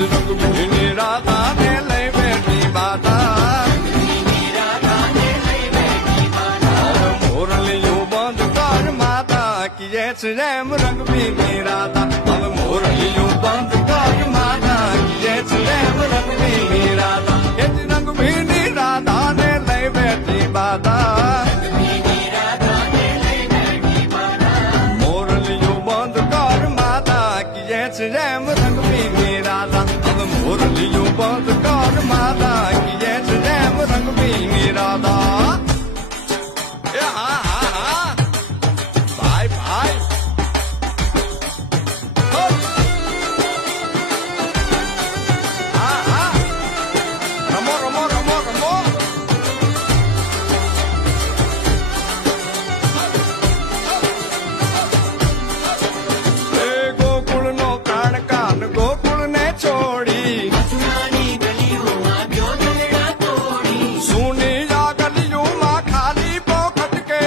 રંગભીની રાધાને લઈ બેઠી માતા મોરલીયું બંધ કર માતા કીએ છે એમ રંગભીની રાધા હવે મોરલીયું બંધ કર માતા કીએ છે એમ રંગભીની રાધા એ રંગભીની રાધાને લઈ બેઠી માતા મોરલીયું બંધ કર માતા કીએ છે એમ રંગભીની રાધા હવે મોરલીયું બંધ કર માતા કીએ છે એમ રંગભીની રાધા એ હા હા હા ભાઈ ભાઈ હા હા રમો રમો રમો રમો એ ગોકુળનો પ્રાણ કાન ગોકુળને છોડી સુની આ ગલીઓમાં ખાલી પોખટ કે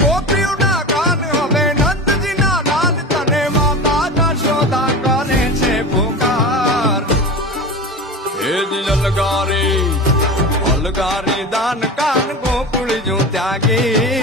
ગોપીઓના ગાન હવે નંદજીના લાલ તને માતા શોધા કરે છે પુકાર એ દિલ અલગારી દાન કાન ગોકુળ જો ત્યાગી